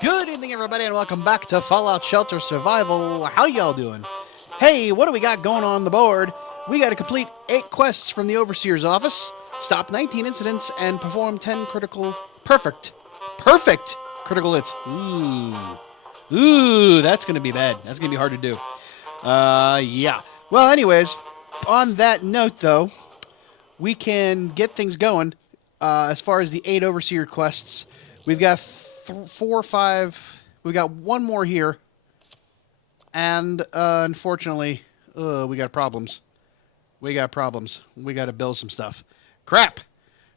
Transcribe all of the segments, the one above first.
Good evening, everybody, and welcome back to Fallout Shelter Survival. How y'all doing? Hey, what do we got going on the board? We got to complete 8 quests from the Overseer's office, stop 19 incidents, and perform 10 perfect critical hits. Ooh, that's going to be bad. That's going to be hard to do. Yeah. Well, anyways, on that note, though, we can get things going. As far as the 8 Overseer quests, we've got 4 or 5. We got one more here, and unfortunately, we got problems. We got to build some stuff. Crap!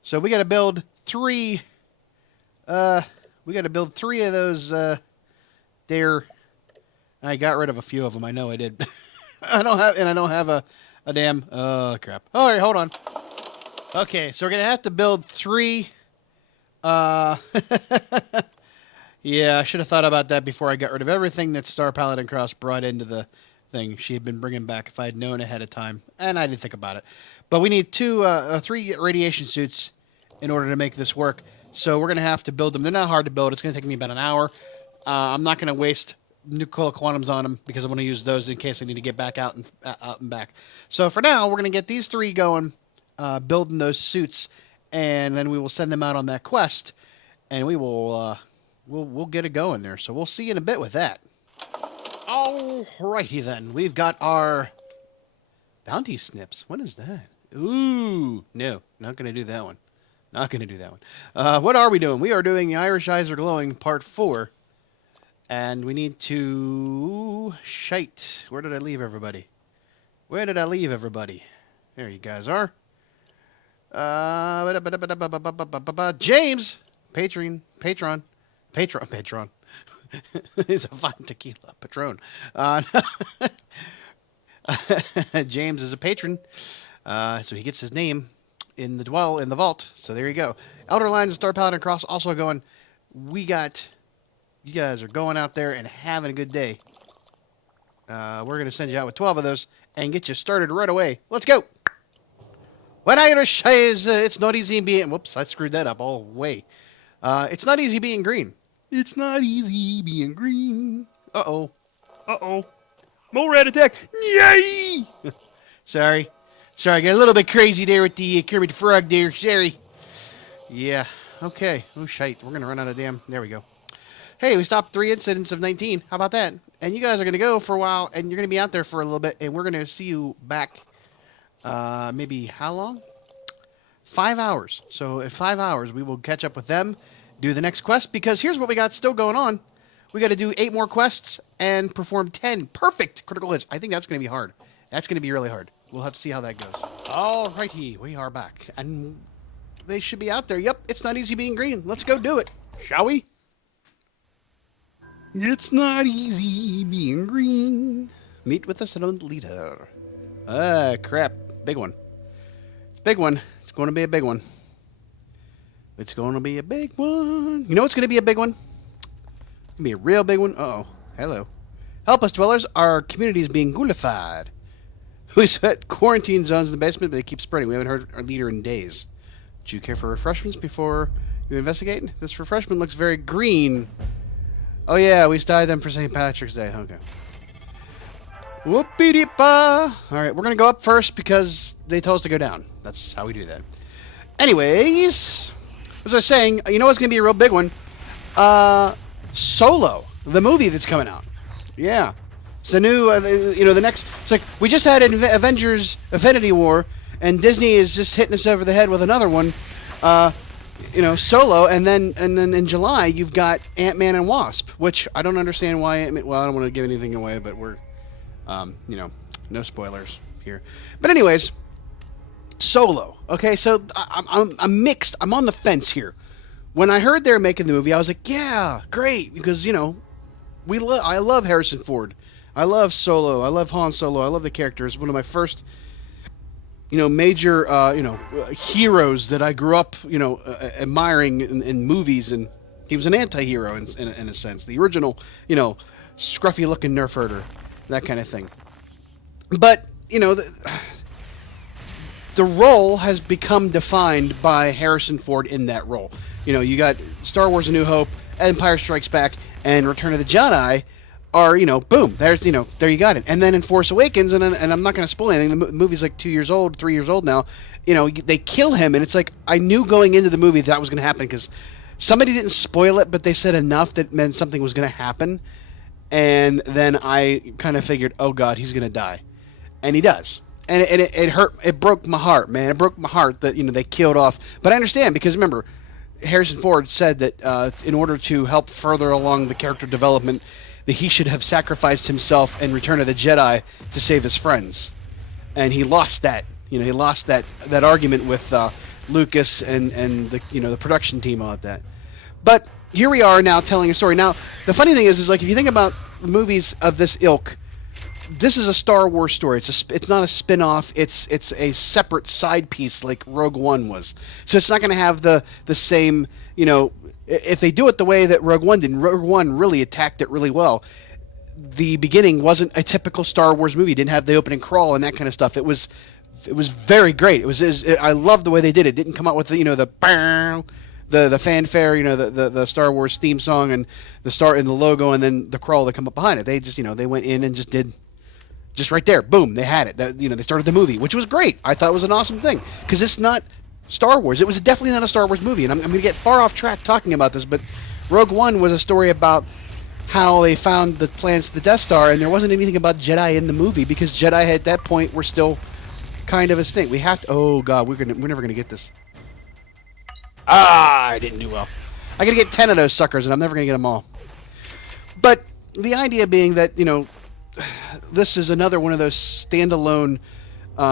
So we got to build 3. We got to build 3 of those. There. I got rid of a few of them. I know I did. I don't have a damn. Oh crap! All right, hold on. Okay, so we're gonna have to build 3. Yeah, I should have thought about that before I got rid of everything that Star Paladin Cross brought into the thing she had been bringing back if I had known ahead of time. And I didn't think about it. But we need 3 radiation suits in order to make this work. So we're going to have to build them. They're not hard to build. It's going to take me about an hour. I'm not going to waste nuclear quantums on them because I want to use those in case I need to get back out and back. So for now, we're going to get these 3 going, building those suits, and then we will send them out on that quest, and we will... We'll get it going there, so we'll see you in a bit with that. Alrighty then, we've got our bounty snips. What is that? Ooh, no, not gonna do that one. Not gonna do that one. What are we doing? We are doing the Irish Eyes Are Glowing Part 4, and we need to shite. Where did I leave everybody? Where did I leave everybody? There you guys are. James, Patron. He's a fine tequila patron. James is a patron, so he gets his name in the vault. So there you go. Elder Lines and Star Paladin Cross also going. You guys are going out there and having a good day. We're gonna send you out with 12 of those and get you started right away. Let's go. When Irish says it's not easy being. Whoops, I screwed that up all the way. It's not easy being green. It's not easy being green. Uh-oh. More red attack. Yay! Sorry, got a little bit crazy there with the Kermit the Frog there. Sorry. Yeah, okay. Oh, shite. We're going to run out of damn... There we go. Hey, we stopped 3 incidents of 19. How about that? And you guys are going to go for a while, and you're going to be out there for a little bit, and we're going to see you back, maybe how long? 5 hours. So in 5 hours, we will catch up with them, do the next quest, because here's what we got still going on. We got to do 8 more quests and perform 10 perfect critical hits. I think that's going to be hard. That's going to be really hard. We'll have to see how that goes. Alrighty, we are back. And they should be out there. Yep, it's not easy being green. Let's go do it, shall we? It's not easy being green. Meet with the sound leader. Crap. Big one. It's a big one. It's going to be a big one. It's going to be a big one. You know what's going to be a big one? It's going to be a real big one. Uh-oh. Hello. Help us, dwellers. Our community is being ghoulified. We set quarantine zones in the basement, but they keep spreading. We haven't heard our leader in days. Do you care for refreshments before you investigate? This refreshment looks very green. Oh, yeah. We dyed them for St. Patrick's Day. Okay. Whoopie-dee-ba. All right. We're going to go up first because they told us to go down. That's how we do that. Anyways... As I was saying, you know what's going to be a real big one? Solo, the movie that's coming out. Yeah. It's the new, the next... It's like, we just had Avengers Infinity War, and Disney is just hitting us over the head with another one. Solo, and then in July, you've got Ant-Man and Wasp, which I don't understand why... Well, I don't want to give anything away, but we're, no spoilers here. But anyways... Solo. Okay, so I'm mixed. I'm on the fence here. When I heard they were making the movie, I was like, yeah, great, because I love Harrison Ford. I love Solo. I love Han Solo. I love the character. It's one of my first, major, heroes that I grew up, admiring in movies, and he was an anti-hero in a sense. The original, scruffy-looking nerf herder, that kind of thing. But the role has become defined by Harrison Ford in that role. You got Star Wars: A New Hope, Empire Strikes Back and Return of the Jedi are, boom, there's, there you got it. And then in Force Awakens, and I'm not going to spoil anything, the movie's like 2 years old, 3 years old now, they kill him, and it's like, I knew going into the movie that was going to happen, because somebody didn't spoil it, but they said enough that meant something was going to happen, and then I kind of figured, oh god, he's going to die. And he does. And it hurt, it broke my heart, man. It broke my heart that, they killed off. But I understand, because remember, Harrison Ford said that in order to help further along the character development, that he should have sacrificed himself in Return of the Jedi to save his friends, and he lost that. He lost that argument with Lucas and the the production team about that. But here we are now telling a story. Now the funny thing is like if you think about the movies of this ilk, this is a Star Wars story. It's not a spin-off. It's a separate side piece like Rogue One was. So it's not going to have the same. If they do it the way that Rogue One did, Rogue One really attacked it really well. The beginning wasn't a typical Star Wars movie. It didn't have the opening crawl and that kind of stuff. It was very great. I loved the way they did it. It didn't come out with the fanfare, the Star Wars theme song and the star and the logo and then the crawl that come up behind it. They just they went in and just did. Just right there, boom, they had it. They started the movie, which was great. I thought it was an awesome thing because it's not Star Wars. It was definitely not a Star Wars movie, and I'm going to get far off track talking about this, but Rogue One was a story about how they found the plans to the Death Star, and there wasn't anything about Jedi in the movie because Jedi at that point were still kind of extinct. We have to. Oh God, we're never going to get this. I didn't do well. I got to get 10 of those suckers, and I'm never going to get them all. But the idea being that this is another one of those standalone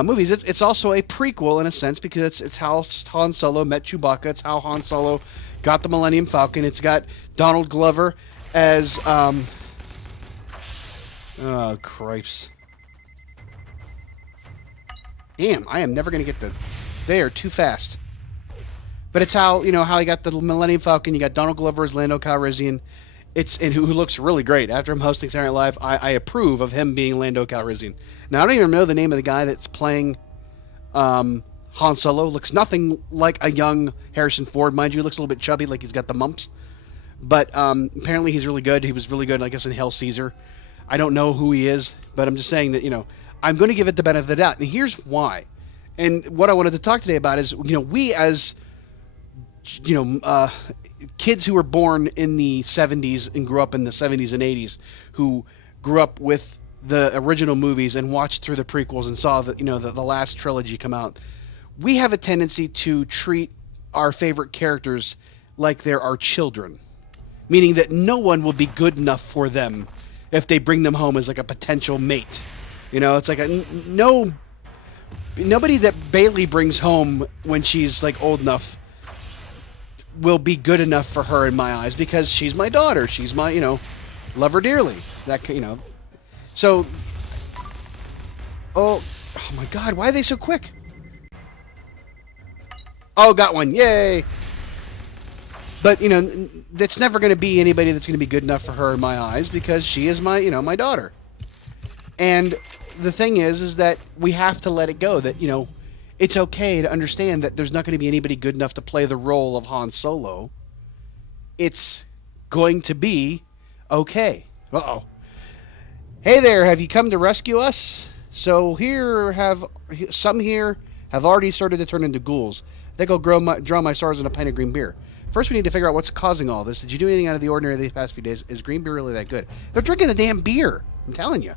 movies. It's also a prequel in a sense because it's how Han Solo met Chewbacca. It's how Han Solo got the Millennium Falcon. It's got Donald Glover as oh cripes. Damn, I am never gonna get they are too fast. But it's how how he got the Millennium Falcon. You got Donald Glover as Lando Calrissian. And who looks really great. After him hosting Saturday Night Live, I approve of him being Lando Calrissian. Now, I don't even know the name of the guy that's playing Han Solo. Looks nothing like a young Harrison Ford. Mind you, he looks a little bit chubby, like he's got the mumps. But apparently he's really good. He was really good, I guess, in Hail Caesar. I don't know who he is, but I'm just saying that, I'm going to give it the benefit of the doubt. And here's why. And what I wanted to talk today about is, we as, kids who were born in the 70s and grew up in the 70s and 80s who grew up with the original movies and watched through the prequels and saw the last trilogy come out, we have a tendency to treat our favorite characters like they're our children, meaning that no one will be good enough for them if they bring them home as like a potential mate. It's like nobody that Bailey brings home when she's like old enough will be good enough for her in my eyes because she's my daughter. She's my, love her dearly. So, oh my God, why are they so quick? Oh, got one. Yay. But, that's never going to be anybody that's going to be good enough for her in my eyes because she is my, my daughter. And the thing is that we have to let it go that, it's okay to understand that there's not going to be anybody good enough to play the role of Han Solo. It's going to be okay. Uh-oh. Hey there, have you come to rescue us? So some here have already started to turn into ghouls. They go draw my stars in a pint of green beer. First we need to figure out what's causing all this. Did you do anything out of the ordinary these past few days? Is green beer really that good? They're drinking the damn beer. I'm telling you. I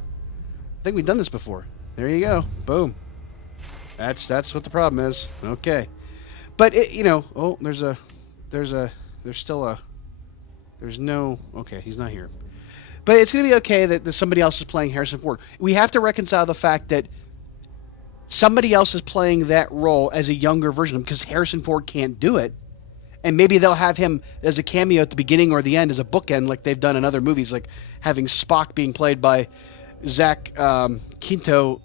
think we've done this before. There you go. Boom. That's what the problem is. Okay. But okay, he's not here. But it's going to be okay that somebody else is playing Harrison Ford. We have to reconcile the fact that somebody else is playing that role as a younger version because Harrison Ford can't do it. And maybe they'll have him as a cameo at the beginning or the end as a bookend like they've done in other movies, like having Spock being played by Zach Quinto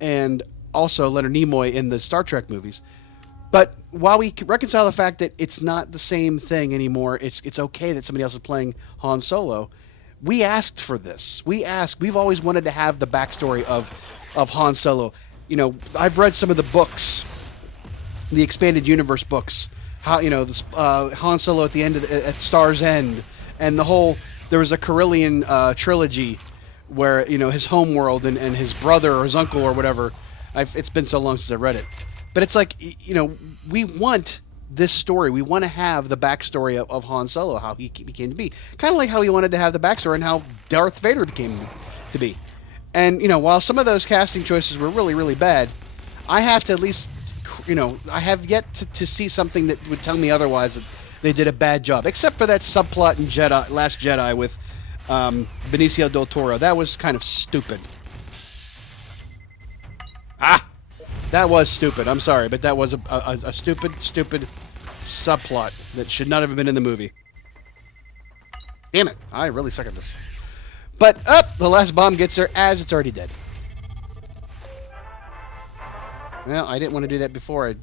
and also Leonard Nimoy in the Star Trek movies. But while we reconcile the fact that it's not the same thing anymore, it's okay that somebody else is playing Han Solo. We asked for this. We've always wanted to have the backstory of Han Solo. I've read some of the books, the expanded universe books how Han Solo at the end of at Star's End, and there was a Carillion trilogy where his home world and his brother or his uncle or whatever. It's been so long since I read it, but it's like we want this story. We want to have the backstory of Han Solo, how he became to be, kind of like how he wanted to have the backstory and how Darth Vader became to be. And while some of those casting choices were really, really bad, I have to at least, I have yet to see something that would tell me otherwise, that they did a bad job, except for that subplot in Last Jedi with Benicio del Toro. That was kind of stupid. That was stupid. I'm sorry, but that was a stupid subplot that should not have been in the movie. Damn it. I really suck at this. But, the last bomb gets there as it's already dead. Well, I didn't want to do that before I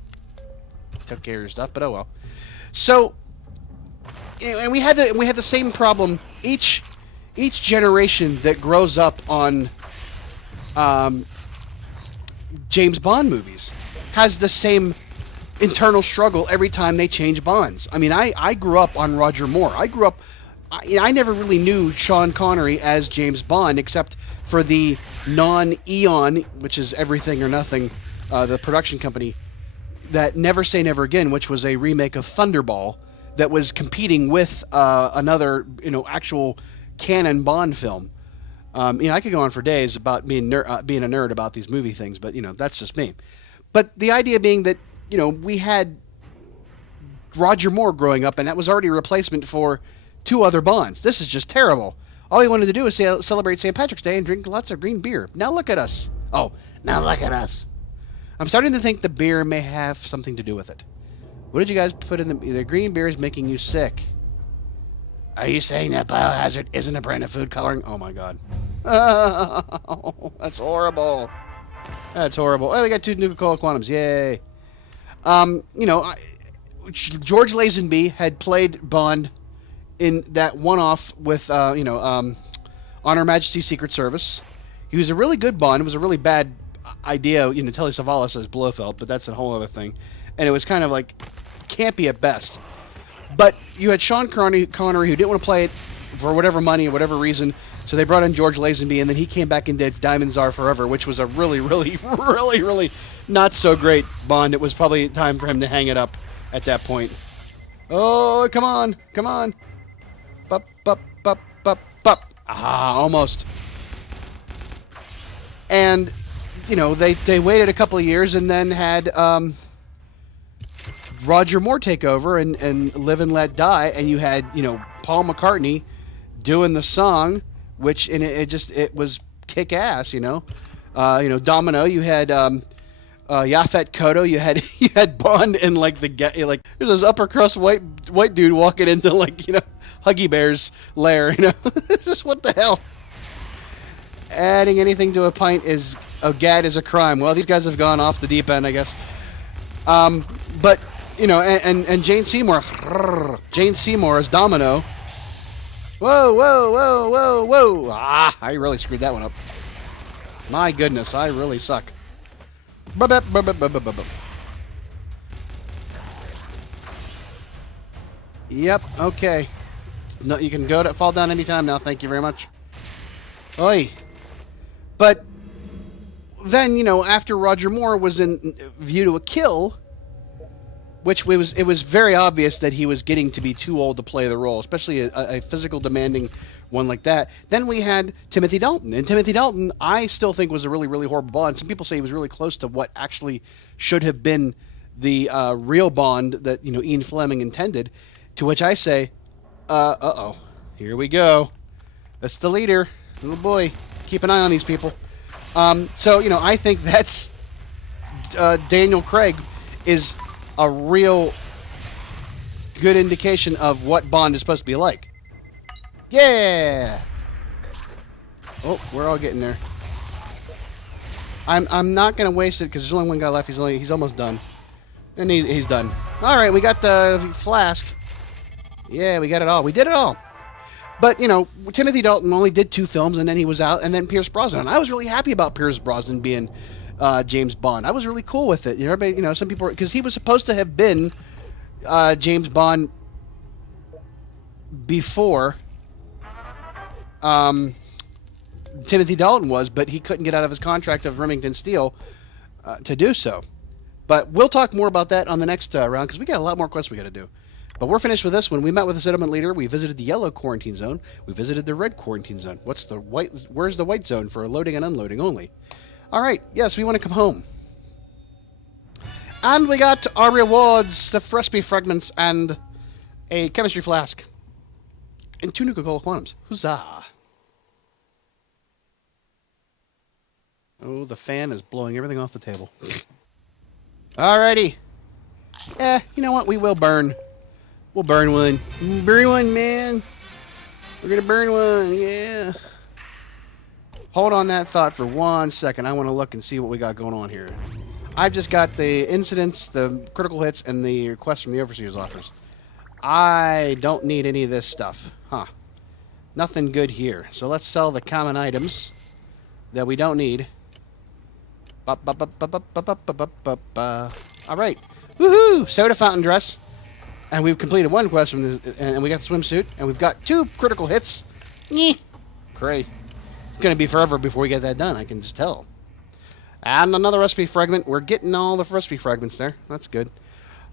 took care of your stuff, but oh well. So, and we had the same problem. Each generation that grows up on James Bond movies has the same internal struggle every time they change Bonds. I mean, I grew up on Roger Moore. I never really knew Sean Connery as James Bond except for the non-Eon, which is Everything or Nothing, the production company, that Never Say Never Again, which was a remake of Thunderball that was competing with another, actual canon Bond film. I could go on for days about being a nerd about these movie things, but that's just me. But the idea being that we had Roger Moore growing up, and that was already a replacement for 2 other Bonds. This is just terrible. All he wanted to do was celebrate St. Patrick's Day and drink lots of green beer. Now look at us. Oh, now look at us. I'm starting to think the beer may have something to do with it. What did you guys put in the green beer is making you sick? Are you saying that Biohazard isn't a brand of food coloring? Oh my god. Oh, that's horrible. That's horrible. Oh, we got 2 Nuka-Cola Quantums. Yay. George Lazenby had played Bond in that one-off with, On Her Majesty's Secret Service. He was a really good Bond. It was a really bad idea, Telly Savalas as Blofeld, but that's a whole other thing. And it was kind of like campy at best. But you had Sean Connery who didn't want to play it for whatever money or whatever reason, so they brought in George Lazenby, and then he came back and did Diamonds Are Forever, which was a really, really, really, really not so great Bond. It was probably time for him to hang it up at that point. Oh, come on, come on. Bup, bup, bup, bup, bup. Almost. And, they waited a couple of years and then had Roger Moore take over and Live and Let Die, and you had, Paul McCartney doing the song, which it was kick ass, Domino, you had Yaphet Kotto, you had Bond and there's this upper crust white dude walking into Huggy Bear's lair, This is what the hell. Adding anything to a pint is a crime. Well, these guys have gone off the deep end, I guess. But and Jane Seymour as Domino. Whoa, whoa, whoa, whoa, whoa. I really screwed that one up. My goodness, I really suck. Yep, okay. No, you can fall down anytime now, thank you very much. Oi. But then, after Roger Moore was in View to a Kill, which it was very obvious that he was getting to be too old to play the role, especially a physical demanding one like that. Then we had Timothy Dalton, and Timothy Dalton I still think was a really, really horrible Bond. Some people say he was really close to what actually should have been the real Bond that Ian Fleming intended, to which I say, uh-oh, here we go. That's the leader. Oh boy, keep an eye on these people. So I think that's Daniel Craig is a real good indication of what Bond is supposed to be like. Yeah. Oh, we're all getting there. I'm not gonna waste it because there's only one guy left. He's almost done, and he's done. All right, we got the flask. Yeah, we got it all. We did it all. But Timothy Dalton only did 2 films, and then he was out. And then Pierce Brosnan. I was really happy about Pierce Brosnan being James Bond. I was really cool with it. Everybody, some people, because he was supposed to have been James Bond before Timothy Dalton was, but he couldn't get out of his contract of Remington Steele to do so. But we'll talk more about that on the next round, because we got a lot more quests we got to do. But we're finished with this one. We met with the settlement leader. We visited the yellow quarantine zone. We visited the red quarantine zone. What's the white? Where's the white zone for loading and unloading only? All right. Yes, we want to come home. And we got our rewards: the recipe fragments and a chemistry flask and 2 Nuka-Cola quantums. Huzzah! Oh, the fan is blowing everything off the table. Alrighty. You know what? We will burn. We'll burn one. Burn one, man. We're gonna burn one, yeah. Hold on that thought for 1 second. I want to look and see what we got going on here. I've just got the incidents, the critical hits, and the requests from the Overseer's office. I don't need any of this stuff. Huh. Nothing good here. So let's sell the common items that we don't need. Alright. Woohoo! Soda fountain dress. And we've completed 1 quest from this, and we got the swimsuit, and we've got 2 critical hits. Great. It's going to be forever before we get that done, I can just tell. And another recipe fragment. We're getting all the recipe fragments there. That's good.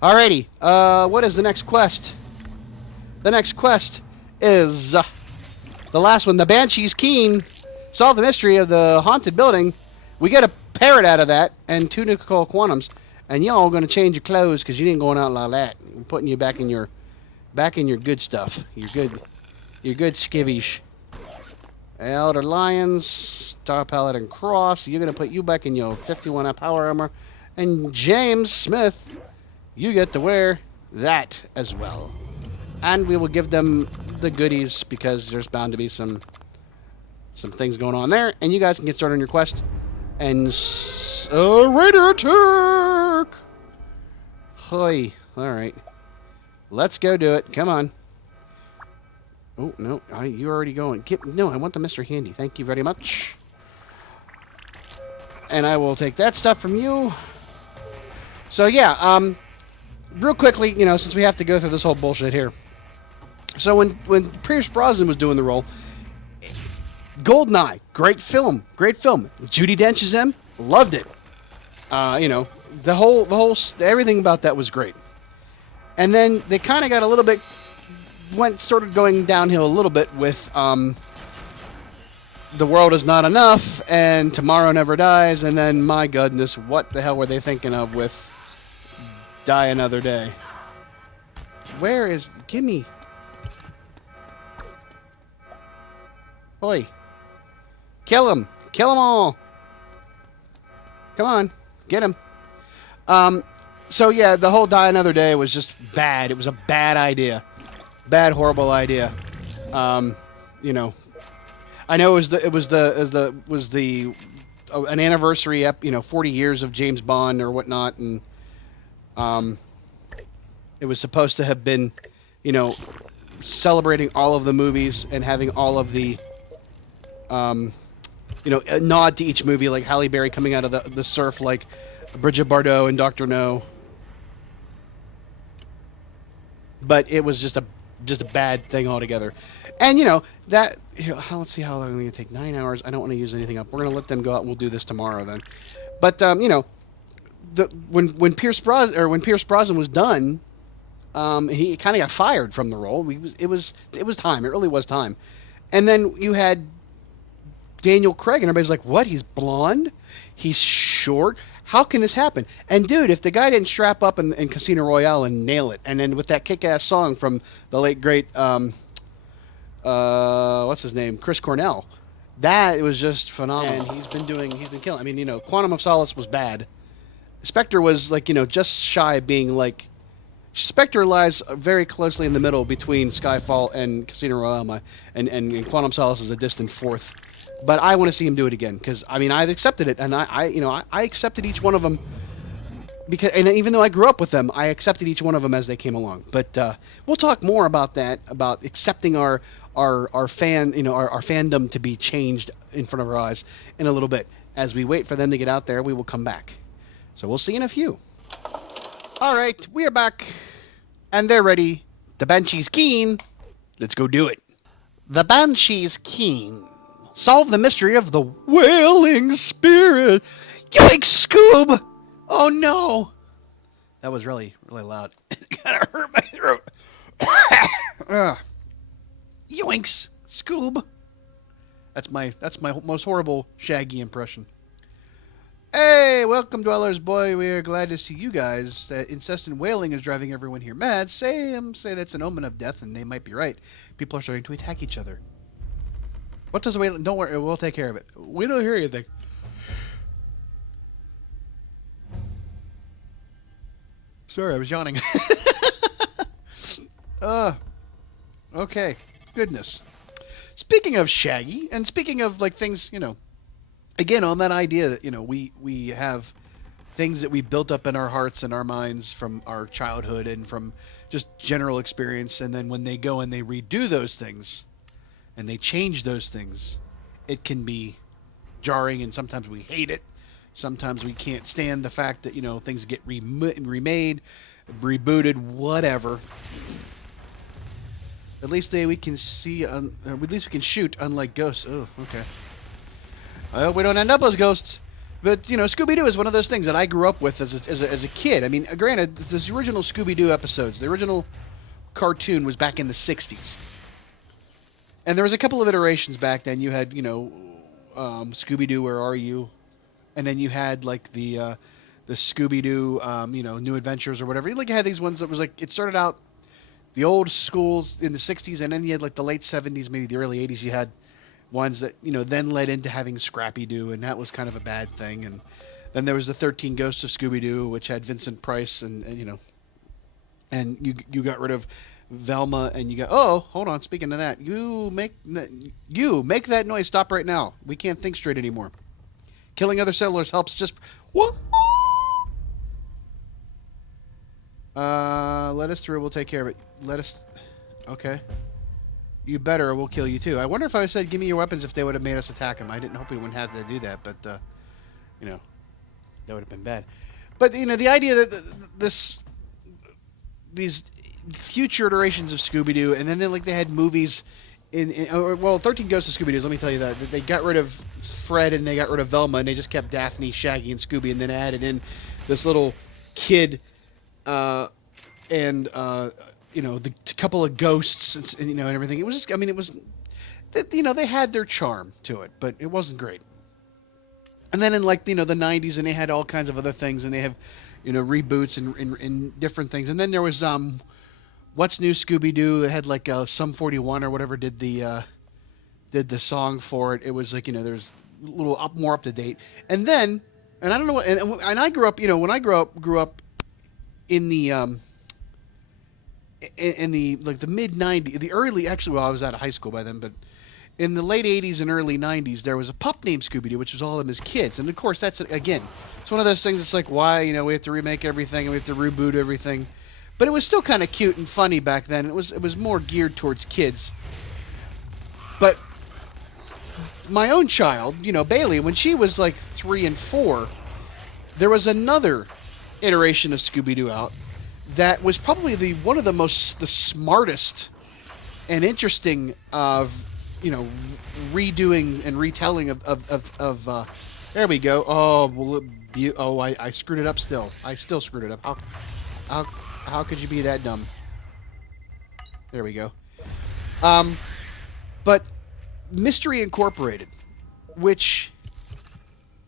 Alrighty. What is the next quest? The next quest is the last one. The Banshee's Keen. Solve the mystery of the haunted building. We get a parrot out of that, and 2 Nuka-Cola quantums. And y'all going to change your clothes because you ain't going out like that. I'm putting you back in your good stuff. Your good skivvies. Elder Lions, Star Paladin Cross. You're going to put you back in your 51 power armor. And James Smith, you get to wear that as well. And we will give them the goodies because there's bound to be some things going on there. And you guys can get started on your quest. And Raider attack! Hoy. Alright. Let's go do it. Come on. Oh, no. You're already going. No, I want the Mr. Handy. Thank you very much. And I will take that stuff from you. So, yeah. Real quickly, since we have to go through this whole bullshit here. So, when Pierce Brosnan was doing the role, GoldenEye, great film. Judi Dench is in, loved it. The whole everything about that was great. And then they kind of got a little bit started going downhill a little bit with The World Is Not Enough and Tomorrow Never Dies, and then my goodness, what the hell were they thinking of with Die Another Day? Gimme. Oi. Kill them all. Come on, get him. So yeah, the whole Die Another Day was just bad. It was a bad idea, horrible idea. I know it was an anniversary 40 years of James Bond or whatnot, and it was supposed to have been, celebrating all of the movies and having all of the a nod to each movie, like Halle Berry coming out of the surf, like Bridget Bardot and Dr. No. But it was just a bad thing altogether. And that let's see how long it's going to take. 9 hours. I don't want to use anything up. We're going to let them go out and we'll do this tomorrow then. But when Pierce Brosnan was done, he kind of got fired from the role. It was time. It really was time. And then you had Daniel Craig, and everybody's like, what? He's blonde? He's short? How can this happen? And dude, if the guy didn't strap up in Casino Royale and nail it, and then with that kick-ass song from the late great, what's his name? Chris Cornell, that was just phenomenal. And he's been killing. I mean, Quantum of Solace was bad. Spectre was like, just shy of being like, Spectre lies very closely in the middle between Skyfall and Casino Royale, and Quantum Solace is a distant fourth. But I want to see him do it again because I've accepted it, and I accepted each one of them because, and even though I grew up with them, I accepted each one of them as they came along. But we'll talk more about that, about accepting our fandom to be changed in front of our eyes in a little bit. As we wait for them to get out there, we will come back. So we'll see in a few. All right, we are back And they're ready. The Banshee's keen. Let's go do it. The Banshee's keen. Solve the mystery of the wailing spirit. Yoink, Scoob! Oh no! That was really, really loud. It kind of hurt my throat. Yoinks, Scoob! That's my most horrible Shaggy impression. Hey, welcome, Dwellers, boy. We are glad to see you guys. That incessant wailing is driving everyone here mad. Say that's an omen of death, and they might be right. People are starting to attack each other. What does the wailing? Don't worry, we'll take care of it. We don't hear anything. Sorry, I was yawning. Okay. Goodness. Speaking of Shaggy, and speaking of like things, again, on that idea that, we have things that we built up in our hearts and our minds from our childhood and from just general experience, and then when they go and they redo those things and they change those things, it can be jarring, and sometimes we hate it. Sometimes we can't stand the fact that, things get remade, rebooted, whatever. At least we can see, at least we can shoot, unlike ghosts. Oh, okay. I hope we don't end up as ghosts. But, Scooby-Doo is one of those things that I grew up with as a kid. I mean, granted, this original Scooby-Doo episodes, the original cartoon was back in the 60s. And there was a couple of iterations back then. You had, Scooby-Doo, Where Are You? And then you had, like, the Scooby-Doo, New Adventures or whatever. You had these ones that was, like, it started out the old schools in the 60s, and then you had, like, the late 70s, maybe the early 80s, you had ones that, then led into having Scrappy-Doo, and that was kind of a bad thing. And then there was the 13 Ghosts of Scooby-Doo, which had Vincent Price, and you got rid of Velma, and you got, oh, hold on, speaking of that, you make that noise stop right now. We can't think straight anymore. Killing other settlers helps just... What? Let us through. We'll take care of it. Let us... Okay. You better, or we'll kill you too. I wonder if I said, give me your weapons, if they would have made us attack them. I didn't hope we wouldn't have to do that, but, that would have been bad. But, the idea that these future iterations of Scooby-Doo, and then they had movies... 13 Ghosts of Scooby-Doo, let me tell you that. They got rid of Fred and they got rid of Velma, and they just kept Daphne, Shaggy, and Scooby, and then added in this little kid, the couple of ghosts, and everything. It was just, it was, they had their charm to it, but it wasn't great. And then in the 90s, and they had all kinds of other things, and they have, reboots and different things. And then there was, What's New Scooby-Doo? It had Sum 41 or whatever did the song for it. It was there's a little more up to date. And then, and I don't know what, and I grew up, when I grew up in the the mid 90s, the early, actually, well, I was out of high school by then, but in the late 80s and early 90s, there was a pup named Scooby-Doo, which was all of them as kids. And of course, that's, again, it's one of those things. It's like, why, we have to remake everything and we have to reboot everything. But it was still kind of cute and funny back then. It was more geared towards kids. But my own child, Bailey, when she was 3 and 4, there was another iteration of Scooby-Doo out that was probably one of the smartest and interesting of redoing and retelling of there we go. I screwed it up still. I still screwed it up. How could you be that dumb? There we go. But Mystery Incorporated, which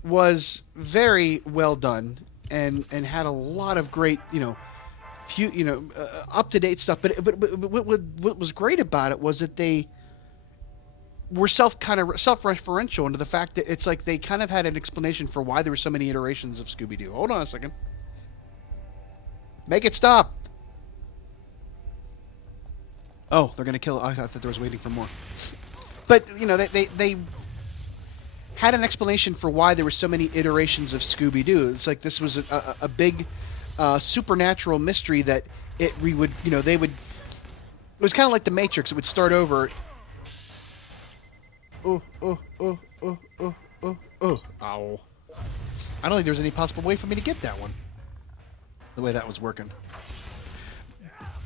was very well done and had a lot of great, up to date stuff. But what was great about it was that they were self-referential into the fact that it's like they kind of had an explanation for why there were so many iterations of Scooby-Doo. Hold on a second. Make it stop. Oh, they're gonna kill. I thought there was waiting for more. But they had an explanation for why there were so many iterations of Scooby-Doo. It's like this was a big supernatural mystery that they would. It was kind of like the Matrix. It would start over. Oh. Ow. I don't think there's any possible way for me to get that one. The way that was working.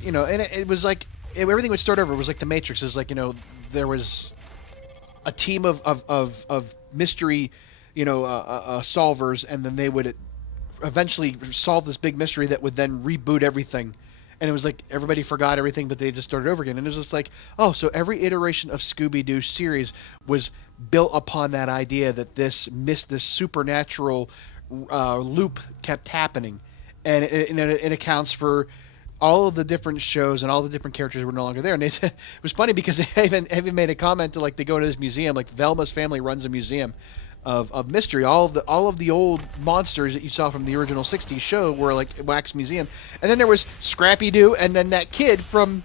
and it was like everything would start over. It was like the Matrix. It was like, there was a team of mystery, solvers, and then they would eventually solve this big mystery that would then reboot everything. And it was like everybody forgot everything, but they just started over again. And it was just like, oh, so every iteration of Scooby-Doo series was built upon that idea that this supernatural loop kept happening. And it accounts for all of the different shows and all the different characters were no longer there. And it was funny because they even made a comment to, like, they go to this museum, like Velma's family runs a museum of mystery. All of the old monsters that you saw from the original '60s show were like Wax Museum, and then there was Scrappy Doo, and then that kid from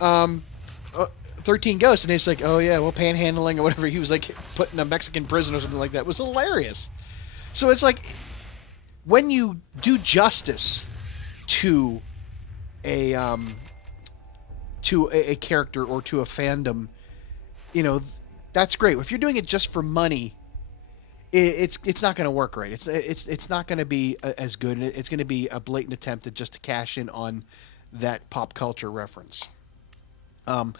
13 Ghosts, and it's like, oh yeah, well, panhandling or whatever. He was like put in a Mexican prison or something like that. It was hilarious. So it's like when you do justice to a character or to a fandom, that's great. If you're doing it just for money, it's not going to work right. It's not going to be as good. It's going to be a blatant attempt to cash in on that pop culture reference. Some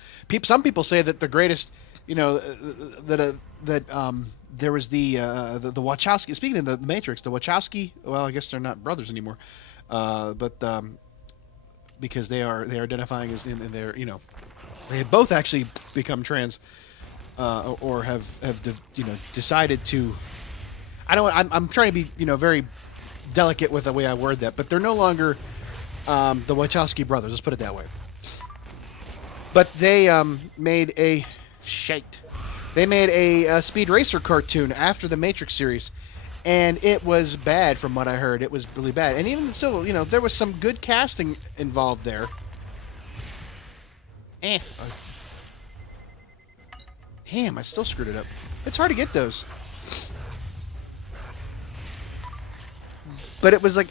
people say that the greatest, that there was the Wachowski. Speaking of the Matrix, the Wachowski. Well, I guess they're not brothers anymore, but because they are identifying as in their, they had both actually become trans, or have decided to. I'm trying to be, very delicate with the way I word that, but they're no longer the Wachowski brothers. Let's put it that way. But they made a Speed Racer cartoon after the Matrix series, and it was bad from what I heard. It was really bad, and even so, there was some good casting involved there. Damn, I still screwed it up. It's hard to get those. But it was like,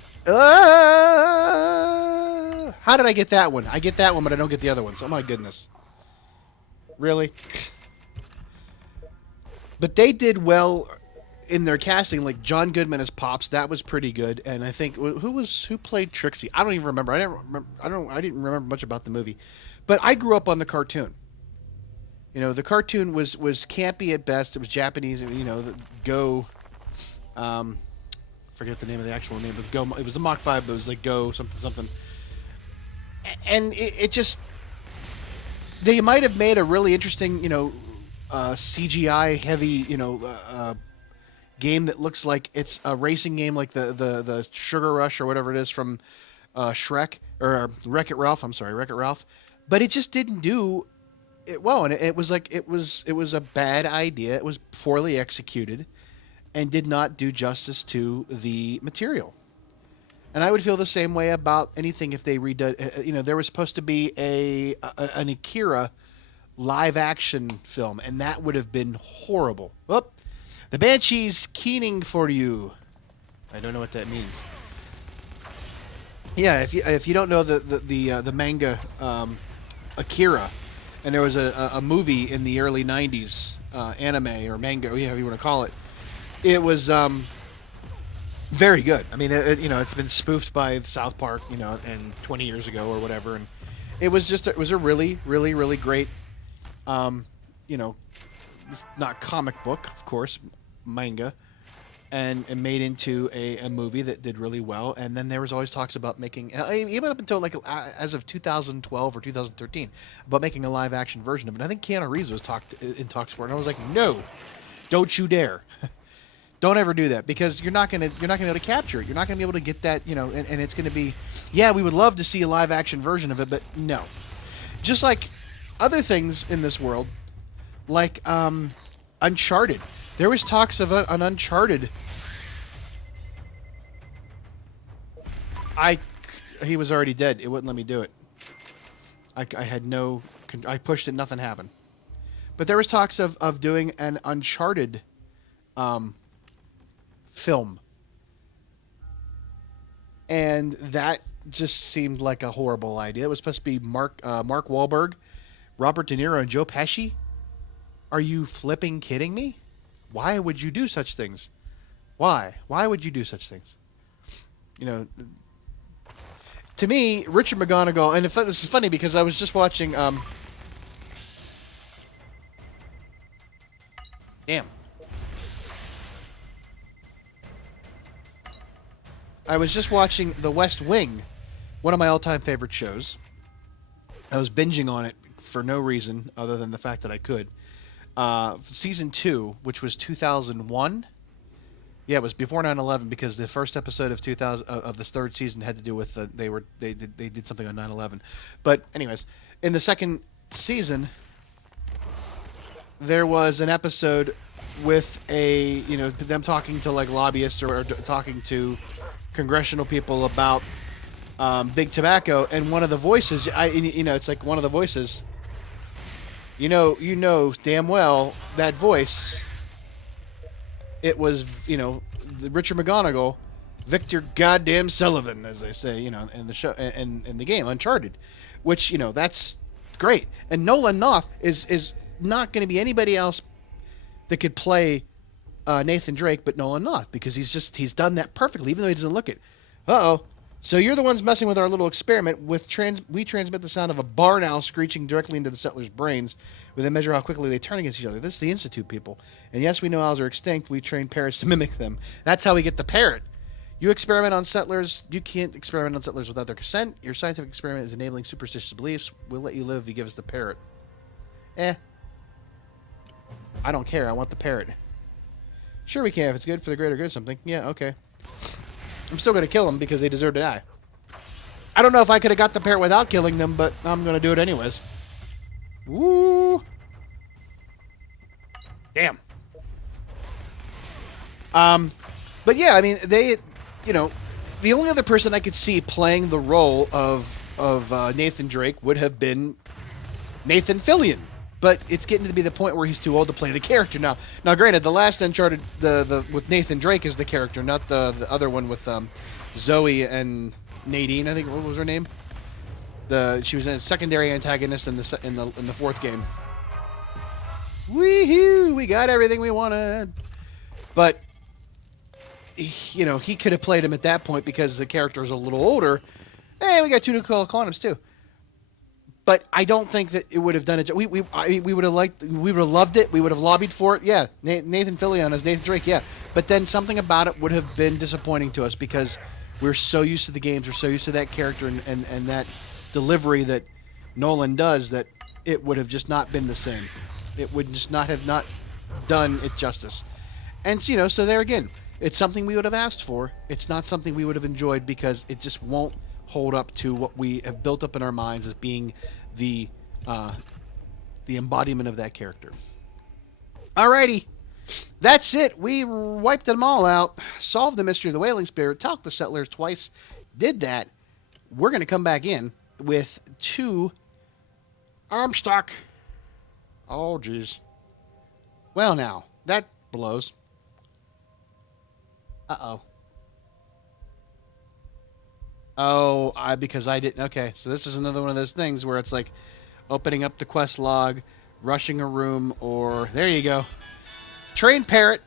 how did I get that one? I get that one, but I don't get the other ones. Oh my goodness. Really? But they did well in their casting, like John Goodman as Pops. That was pretty good. And I think who played Trixie? I don't even remember. I didn't remember much about the movie. But I grew up on the cartoon. The cartoon was campy at best. It was Japanese. The Go. Forget the name of the actual name, but Go. It was the Mach 5, but it was like Go something. And it just, they might have made a really interesting, CGI heavy, game that looks like it's a racing game, like the Sugar Rush or whatever it is from Shrek or Wreck-It Ralph. I'm sorry, Wreck-It Ralph. But it just didn't do it well, and it was like it was a bad idea. It was poorly executed, and did not do justice to the material. And I would feel the same way about anything if they redid. There was supposed to be an Akira live action film, and that would have been horrible. Oh, the Banshee's keening for you. I don't know what that means. Yeah, if you don't know the manga Akira, and there was a movie in the early '90s, anime or manga, if you want to call it. It was very good. I mean, it's been spoofed by South Park, and 20 years ago or whatever, and it was a really, really, really great, not comic book, of course, manga, and made into a movie that did really well. And then there was always talks about making, even up until like as of 2012 or 2013, about making a live action version of it. I think Keanu Reeves was in talks for it, and I was like, no, don't you dare. Don't ever do that, because you're not gonna be able to capture it. You're not gonna be able to get that, and it's gonna be, yeah, we would love to see a live action version of it, but no. Just like other things in this world, like Uncharted. There was talks of an Uncharted. He was already dead. It wouldn't let me do it. I had no. I pushed it. Nothing happened. But there was talks of doing an Uncharted film, and that just seemed like a horrible idea. It was supposed to be Mark Wahlberg, Robert De Niro, and Joe Pesci. Are you flipping kidding me? Why would you do such things? Why would you do such things? to me, Richard McGonigal, and this is funny because I was just watching. Damn. I was just watching The West Wing, one of my all-time favorite shows. I was binging on it for no reason other than the fact that I could. Season 2, which was 2001. Yeah, it was before 9/11 because the first episode of 2000 of this third season had to do with they did something on 9/11. But anyways, in the second season, there was an episode with them talking to like lobbyists or talking to congressional people about big tobacco, and one of the voices, it's like one of the voices. You know damn well that voice. It was, Richard McGonigal, Victor Goddamn Sullivan, as they say, in the show, in the game Uncharted, which that's great. And Nolan North is not going to be anybody else that could play Nathan Drake but Nolan North, because he's done that perfectly, even though he doesn't look it. Uh-oh. So you're the ones messing with our little experiment. We transmit the sound of a barn owl screeching directly into the settlers' brains. We then measure how quickly they turn against each other. This is the Institute people. And yes, we know owls are extinct. We train parrots to mimic them. That's how we get the parrot. You experiment on settlers. You can't experiment on settlers without their consent. Your scientific experiment is enabling superstitious beliefs. We'll let you live if you give us the parrot. I don't care. I want the parrot. Sure we can if it's good for the greater good or something. Yeah, okay. I'm still going to kill them because they deserve to die. I don't know if I could have got the parrot without killing them, but I'm going to do it anyways. Woo! Damn. But yeah, I mean, the only other person I could see playing the role of Nathan Drake would have been Nathan Fillion. But it's getting to be the point where he's too old to play the character now. Now, granted, the last Uncharted, the with Nathan Drake is the character, not the other one with Zoe and Nadine. I think what was her name? She was a secondary antagonist in the fourth game. Woohoo! We got everything we wanted. But he could have played him at that point because the character is a little older. Hey, we got two new quantums too. But I don't think that it would have done it. We would have loved it. We would have lobbied for it. Yeah, Nathan Fillion as Nathan Drake. Yeah, but then something about it would have been disappointing to us because we're so used to the games. We're so used to that character and that delivery that Nolan does that it would have just not been the same. It would just not have done it justice. And so there again, it's something we would have asked for. It's not something we would have enjoyed because it just won't hold up to what we have built up in our minds as being the embodiment of that character. Alrighty, that's it. We wiped them all out, solved the mystery of the whaling spirit, talked the settlers twice, did that. We're going to come back in with 2 arm stock. Oh, jeez. Well, now, that blows. Uh-oh. Oh, because I didn't. Okay, so this is another one of those things where it's like opening up the quest log, rushing a room, or there you go. Trained parrot.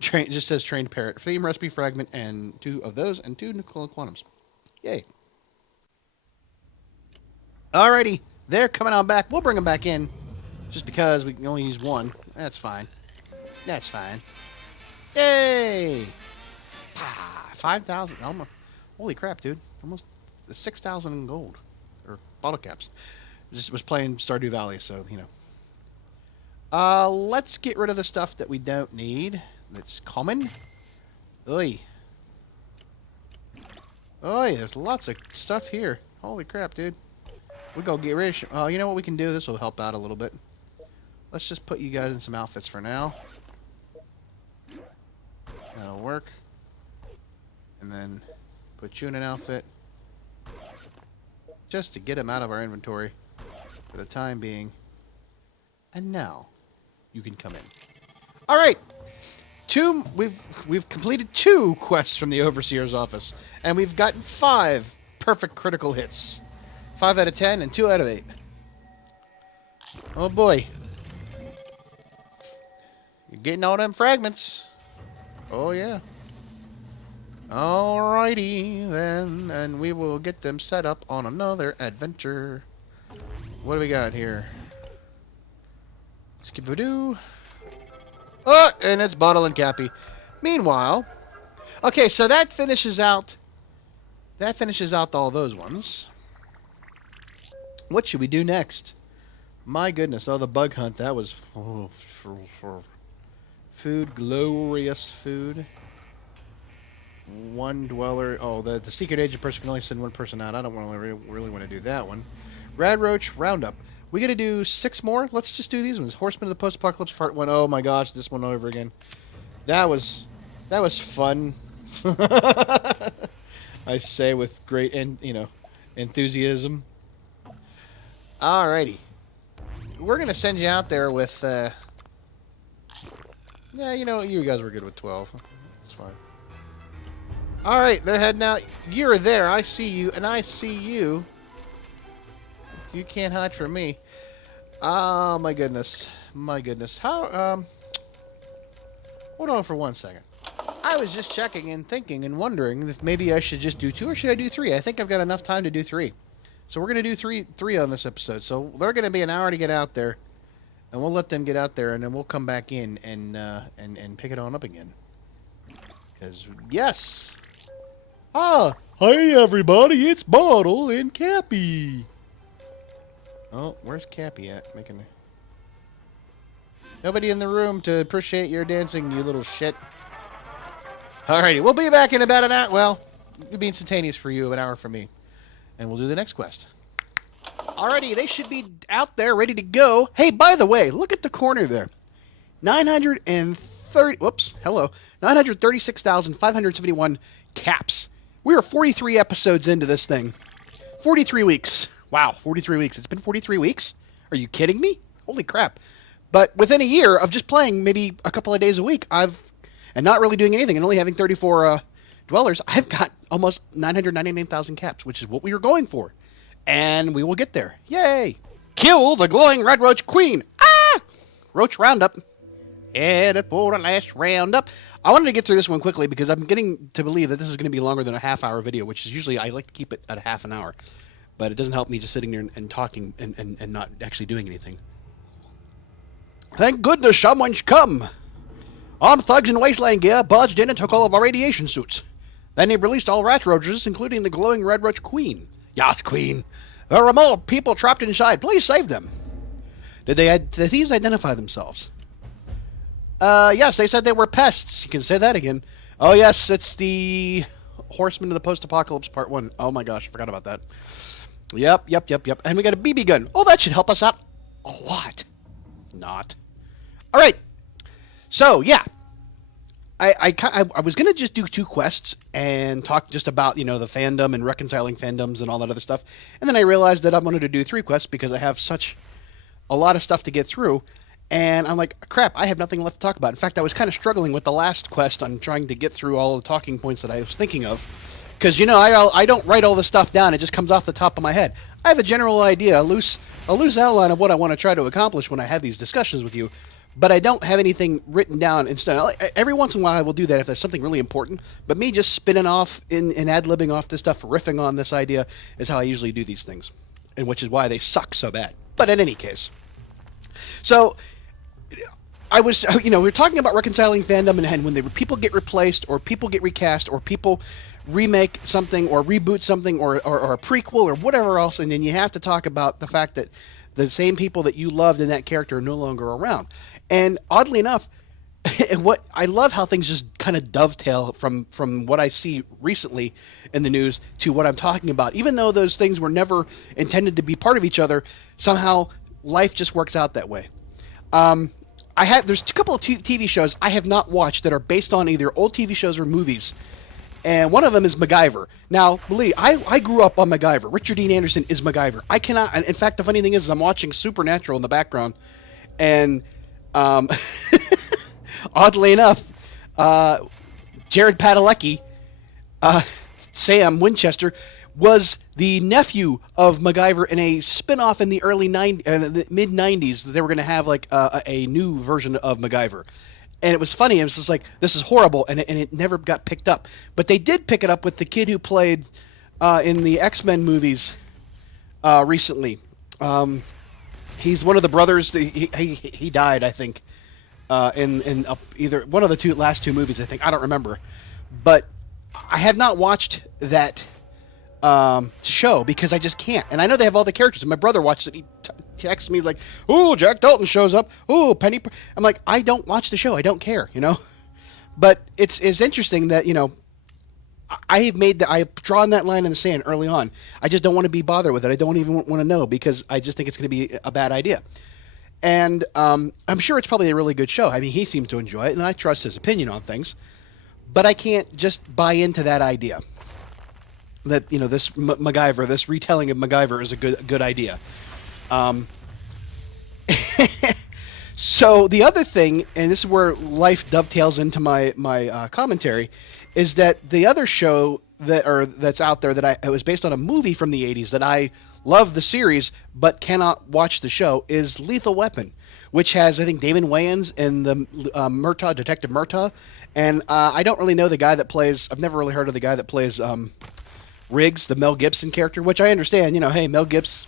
It just says trained parrot. Theme recipe fragment and 2 of those and 2 nuclear quantums. Yay. Alrighty, they're coming on back. We'll bring them back in just because we can only use 1. That's fine. That's fine. Yay! 5,000. Almost. Holy crap, dude. Almost 6,000 in gold. Or bottle caps. Just was playing Stardew Valley, so, let's get rid of the stuff that we don't need. That's common. Oi. Oi, there's lots of stuff here. Holy crap, dude. We'll go get rid of... Oh, you know what we can do? This will help out a little bit. Let's just put you guys in some outfits for now. That'll work. And then... put you in an outfit just to get them out of our inventory for the time being. And now you can come in. All right, we've completed 2 quests from the Overseer's office, and we've gotten 5 perfect critical hits. 5 out of 10 and 2 out of 8. Oh boy, you're getting all them fragments. Oh yeah. Alrighty then, and we will get them set up on another adventure. What do we got here? Skip-a-doo. Oh, and it's Bottle and Cappy. Meanwhile, okay, so that finishes out all those ones. What should we do next? My goodness, oh, the bug hunt, that was for food, glorious food. One dweller. Oh, the secret agent person can only send one person out. I don't really want to do that one. Rad Roach Roundup. We got to do 6 more. Let's just do these ones. Horsemen of the Post-Apocalypse Part 1. Oh my gosh, this one over again. That was fun. I say with great enthusiasm. Alrighty, we're gonna send you out there with. Yeah, you guys were good with 12. It's fine. Alright, they're heading out. You're there. I see you, and I see you. You can't hide from me. Oh, my goodness. My goodness. How, hold on for 1 second. I was just checking and thinking and wondering if maybe I should just do 2 or should I do 3? I think I've got enough time to do 3. So we're going to do three on this episode. So they're going to be an hour to get out there. And we'll let them get out there, and then we'll come back in and pick it on up again. Because, yes. Ah, hey everybody, it's Bottle and Cappy. Oh, where's Cappy at? Nobody in the room to appreciate your dancing, you little shit. Alrighty, we'll be back in about an hour. Well, it'll be instantaneous for you, an hour for me. And we'll do the next quest. Alrighty, they should be out there ready to go. Hey, by the way, look at the corner there. 936,571 caps. We are 43 episodes into this thing. 43 weeks. Wow, 43 weeks. It's been 43 weeks? Are you kidding me? Holy crap. But within a year of just playing maybe a couple of days a week, and not really doing anything and only having 34 dwellers, I've got almost 999,000 caps, which is what we were going for. And we will get there. Yay! Kill the glowing red roach queen! Ah! Roach roundup. Headed for the last roundup. I wanted to get through this one quickly because I'm getting to believe that this is going to be longer than a half-hour video, which is usually, I like to keep it at a half an hour. But it doesn't help me just sitting there and talking and not actually doing anything. Thank goodness someone's come. Armed thugs in wasteland gear barged in and took all of our radiation suits. Then they released all rat roaches, including the glowing red roach queen. Yes, queen. There are more people trapped inside. Please save them. Did the thieves identify themselves? Yes, they said they were pests. You can say that again. Oh, yes, it's the Horsemen of the Post-Apocalypse Part 1. Oh, my gosh, I forgot about that. Yep. And we got a BB gun. Oh, that should help us out a lot. Not. All right. So, yeah. I was going to just do 2 quests and talk just about, the fandom and reconciling fandoms and all that other stuff. And then I realized that I wanted to do 3 quests because I have such a lot of stuff to get through. And I'm like, crap, I have nothing left to talk about. In fact, I was kind of struggling with the last quest on trying to get through all the talking points that I was thinking of. Because, I don't write all this stuff down. It just comes off the top of my head. I have a general idea, a loose outline of what I want to try to accomplish when I have these discussions with you. But I don't have anything written down. Instead, every once in a while I will do that if there's something really important. But me just spinning off and ad-libbing off this stuff, riffing on this idea, is how I usually do these things. And which is why they suck so bad. But in any case. So, I was, we were talking about reconciling fandom and when people get replaced or people get recast or people remake something or reboot something or a prequel or whatever else. And then you have to talk about the fact that the same people that you loved in that character are no longer around. And oddly enough, what I love how things just kind of dovetail from what I see recently in the news to what I'm talking about. Even though those things were never intended to be part of each other, somehow life just works out that way. There's a couple of TV shows I have not watched that are based on either old TV shows or movies. And one of them is MacGyver. Now, believe I grew up on MacGyver. Richard Dean Anderson is MacGyver. I cannot. In fact, the funny thing is I'm watching Supernatural in the background, and oddly enough, Jared Padalecki, Sam Winchester, was the nephew of MacGyver in a spin-off in the the mid-90s. They were going to have like a new version of MacGyver. And it was funny. It was just like, this is horrible, and it never got picked up. But they did pick it up with the kid who played in the X-Men movies recently. He's one of the brothers. He died, I think, in either one of the last two movies. I think, I don't remember, but I have not watched that show because I just can't. And I know they have all the characters. And my brother watched it. He texts me like, "Oh, Jack Dalton shows up. Oh, Penny." I'm like, I don't watch the show. I don't care, you know. But it's interesting that, you know, I've drawn that line in the sand early on. I just don't want to be bothered with it. I don't even want to know because I just think it's going to be a bad idea. And I'm sure it's probably a really good show. I mean, he seems to enjoy it, and I trust his opinion on things. But I can't just buy into that idea that, you know, this MacGyver, this retelling of MacGyver is a good idea. So the other thing, and this is where life dovetails into my commentary, is that the other show that's out there it was based on a movie from the 80s that I love the series but cannot watch the show is Lethal Weapon, which has, I think, Damon Wayans and the Murtaugh, Detective Murtaugh, and I don't really know the guy that plays. I've never really heard of the guy that plays Riggs, the Mel Gibson character, which I understand. You know, hey, Mel Gibson,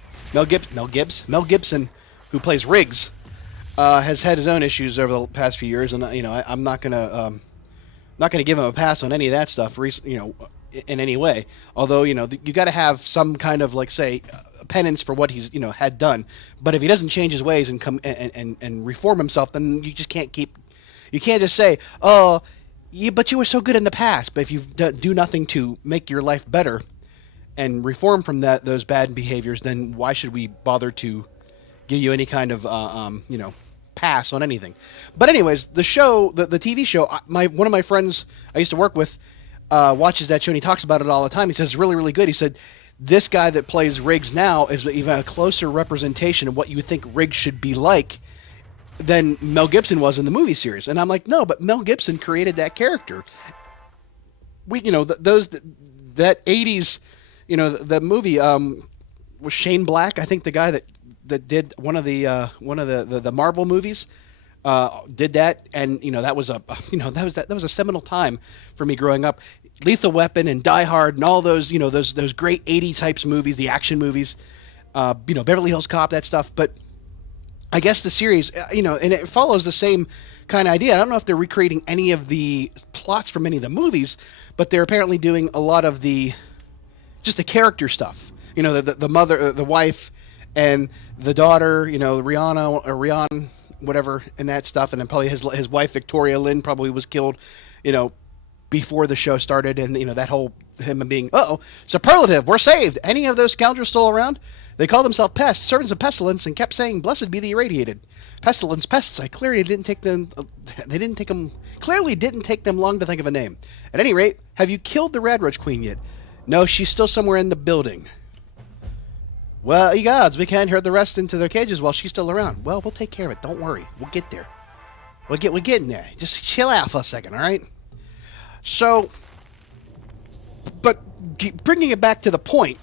who plays Riggs, has had his own issues over the past few years, and you know, I'm not gonna give him a pass on any of that stuff. You know, in any way. Although, you know, you got to have some kind of, like, say, penance for what he's, you know, had done. But if he doesn't change his ways and come and reform himself, then you just can't keep. You can't just say, "Oh, but you were so good in the past." But if you do nothing to make your life better and reform from those bad behaviors, then why should we bother to give you any kind of you know, pass on anything? But anyways, the show, the TV show, one of my friends I used to work with watches that show, and he talks about it all the time. He says it's really, really good. He said this guy that plays Riggs now is even a closer representation of what you would think Riggs should be like than Mel Gibson was in the movie series. And I'm like, no, but Mel Gibson created that character. You know, that 80s, you know, the movie was Shane Black, I think, the guy that did one of the Marvel movies. Did that, and you know, that was a seminal time for me growing up. Lethal Weapon and Die Hard and all those, you know, those great 80 types movies, the action movies, you know, Beverly Hills Cop, that stuff. But I guess the series, you know, and it follows the same kind of idea. I don't know if they're recreating any of the plots from any of the movies, but they're apparently doing a lot of the character stuff. You know, the mother, the wife, and the daughter. You know, Rihanna, whatever, and that stuff. And then probably his wife Victoria Lynn probably was killed, you know, before the show started. And you know, that whole him being superlative, we're saved. Any of those scoundrels still around? They called themselves pests, servants of pestilence, and kept saying, "Blessed be the irradiated." Pestilence, pests. Clearly didn't take them long to think of a name. At any rate, have you killed the Radroach Queen yet? No, she's still somewhere in the building. Well, ye gods, we can't herd the rest into their cages while she's still around. Well, we'll take care of it. Don't worry. We'll get there. We're getting there. Just chill out for a second, all right? So, but bringing it back to the point,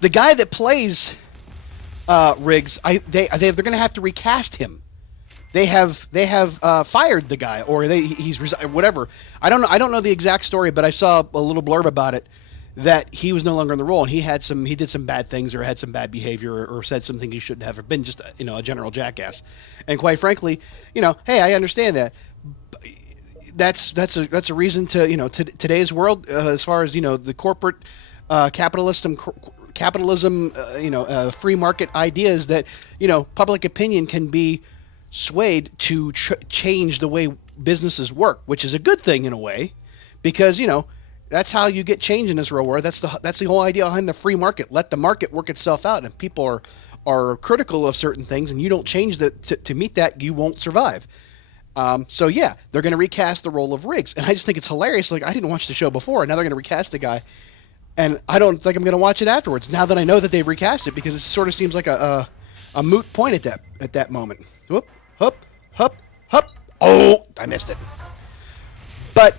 the guy that plays Riggs, they're going to have to recast him. They have fired the guy, or he's whatever. I don't know the exact story, but I saw a little blurb about it, that he was no longer in the role, and he did some bad things, or had some bad behavior, or said something he shouldn't have, or been just a general jackass. And quite frankly, you know, hey, I understand that. That's a reason to today's world, as far as, you know, the corporate capitalism, free market ideas, that, you know, public opinion can be swayed to change the way businesses work, which is a good thing in a way, because, you know, that's how you get change in this real world. That's the whole idea behind the free market. Let the market work itself out. And if people are critical of certain things and you don't change to meet that, you won't survive. So yeah, they're going to recast the role of Riggs, and I just think it's hilarious. Like, I didn't watch the show before, and now they're going to recast the guy, and I don't think I'm going to watch it afterwards. Now that I know that they've recast it, because it sort of seems like a moot point at that moment. Whoop, hup, hup, hup. Oh, I missed it. But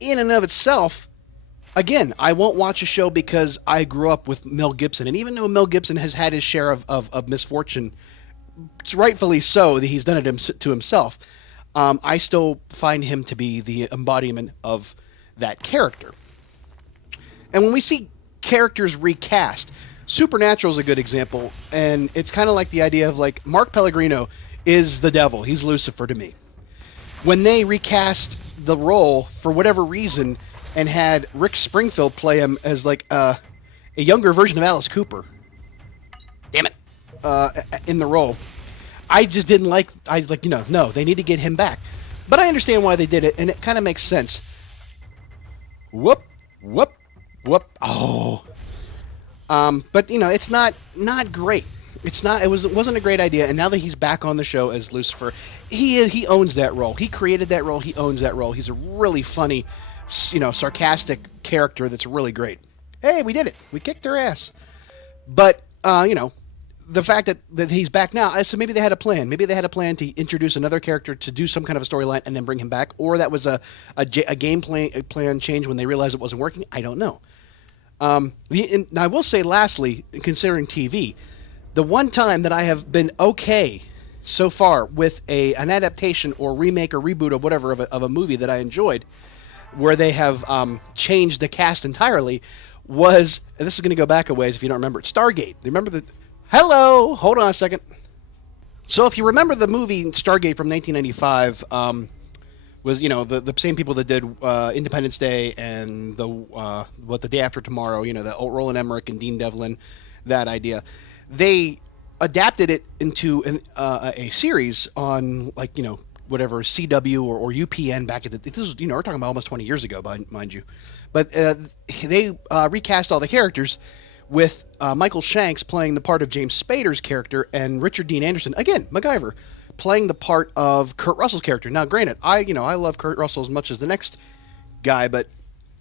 in and of itself, again, I won't watch a show because I grew up with Mel Gibson. And even though Mel Gibson has had his share of misfortune rightfully so that he's done it to himself. I still find him to be the embodiment of that character. And when we see characters recast, Supernatural is a good example, and it's kind of like the idea of like Mark Pellegrino is the devil. He's Lucifer to me. When they recast the role for whatever reason and had Rick Springfield play him as like a younger version of Alice Cooper, damn it, in the role, I just didn't like. No, they need to get him back. But I understand why they did it, and it kind of makes sense. Whoop, whoop, whoop. Oh, but it's not great. It's not. It wasn't a great idea. And now that he's back on the show as Lucifer, he owns that role. He created that role. He owns that role. He's a really funny, sarcastic character that's really great. Hey, we did it. We kicked their ass. But the fact that he's back now, so maybe they had a plan. Maybe they had a plan to introduce another character to do some kind of a storyline and then bring him back, or that was a game plan change when they realized it wasn't working. I don't know. And I will say, lastly, considering TV, the one time that I have been okay so far with an adaptation or remake or reboot of whatever of a movie that I enjoyed, where they have changed the cast entirely, was, and this is going to go back a ways if you don't remember it, Stargate. Remember the... Hello! Hold on a second. So if you remember the movie Stargate from 1995, was, the same people that did Independence Day and the Day After Tomorrow, the Roland Emmerich and Dean Devlin, that idea. They adapted it into a series on, whatever, CW or UPN back at this is, we're talking about almost 20 years ago, mind you. But they recast all the characters with Michael Shanks playing the part of James Spader's character and Richard Dean Anderson, again, MacGyver, playing the part of Kurt Russell's character. Now, granted, I love Kurt Russell as much as the next guy, but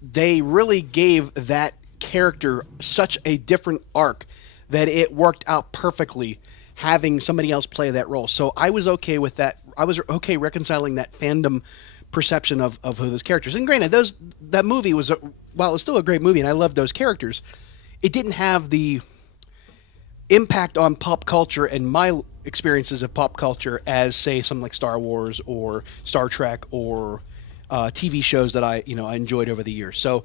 they really gave that character such a different arc that it worked out perfectly having somebody else play that role. So I was okay with that. I was okay reconciling that fandom perception of who those characters. And granted, that movie was, while it was still a great movie and I loved those characters, it didn't have the impact on pop culture and my experiences of pop culture as, say, something like Star Wars or Star Trek or TV shows that I enjoyed over the years. So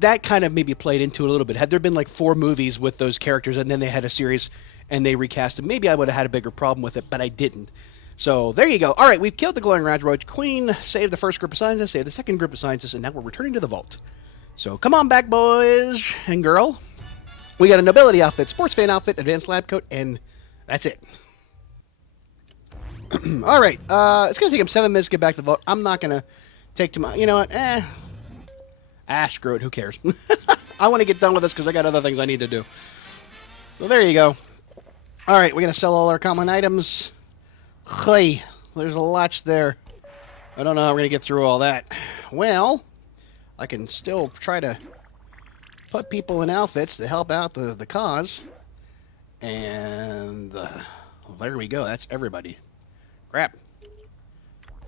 that kind of maybe played into it a little bit. Had there been like 4 movies with those characters and then they had a series and they recast it, maybe I would have had a bigger problem with it, but I didn't. So there you go. All right, we've killed the glowing Radroach Queen, saved the first group of scientists, saved the second group of scientists, and now we're returning to the vault. So come on back, boys and girl. We got a nobility outfit, sports fan outfit, advanced lab coat, and that's it. All right, it's going to take him 7 minutes to get back to the vault. I'm not going to take too much. You know what? Screw it. Who cares? I want to get done with this because I got other things I need to do. So there you go. All right, we're going to sell all our common items. Hey, there's a lot there. I don't know how we're going to get through all that. Well, I can still try to put people in outfits to help out the cause. And there we go. That's everybody. Crap.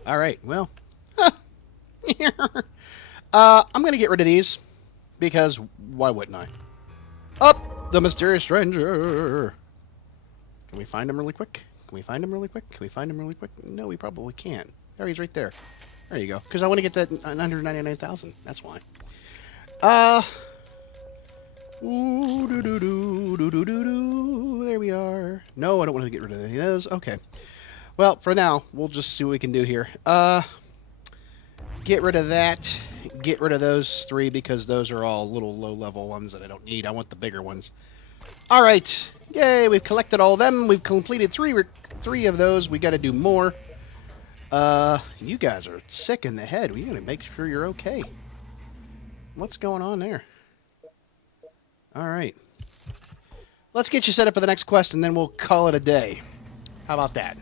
All right, well. I'm going to get rid of these because why wouldn't I? Up, the mysterious stranger. Can we find him really quick? Can we find him really quick? Can we find him really quick? No, we probably can't. There, he's right there. There you go. Because I want to get that 199,000. That's why. There we are. No, I don't want to get rid of any of those. Okay. Well, for now, we'll just see what we can do here. Get rid of that. Get rid of those 3 because those are all little low-level ones that I don't need. I want the bigger ones. All right. Yay, we've collected all of them. We've completed 3 of those. We got to do more. You guys are sick in the head. We got to make sure you're okay. What's going on there? All right. Let's get you set up for the next quest, and then we'll call it a day. How about that?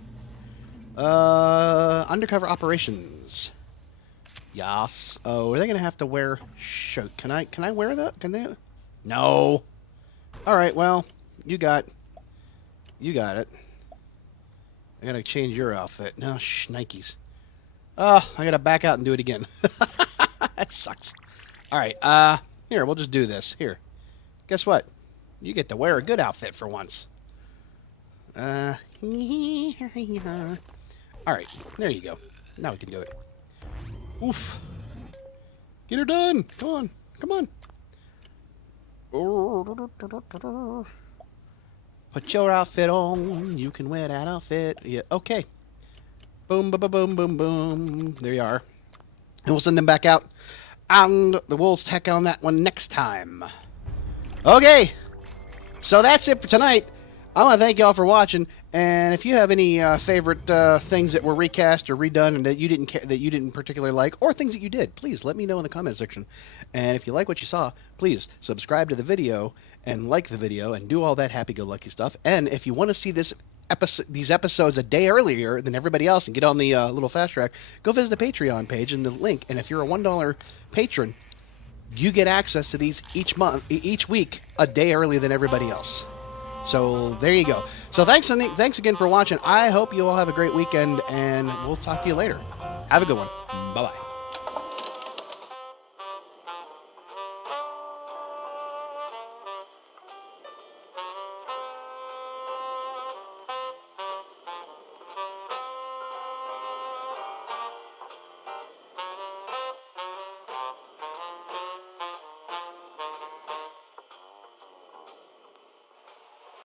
Undercover operations. Yes. Oh, are they gonna have to wear shirt? Can I wear that? Can they? No. All right. Well, you got it. I gotta change your outfit. No, Nikes. Oh, I gotta back out and do it again. That sucks. All right. Here, we'll just do this. Here. Guess what? You get to wear a good outfit for once. Alright, there you go. Now we can do it. Oof. Get her done! Come on, come on. Put your outfit on. You can wear that outfit. Yeah, okay. Boom, boom, boom, boom, boom. There you are. And we'll send them back out on the Vault-Tec on that one next time. Okay. So that's it for tonight. I want to thank y'all for watching, and if you have any favorite things that were recast or redone and that you didn't particularly like, or things that you did, please let me know in the comment section. And if you like what you saw, please subscribe to the video and like the video and do all that happy-go-lucky stuff. And if you want to see these episodes a day earlier than everybody else and get on the little fast track, go visit the Patreon page and the link. And if you're a $1 patron, you get access to these each week a day earlier than everybody else. So there you go. So thanks again for watching. I hope you all have a great weekend, and we'll talk to you later. Have a good one. Bye-bye.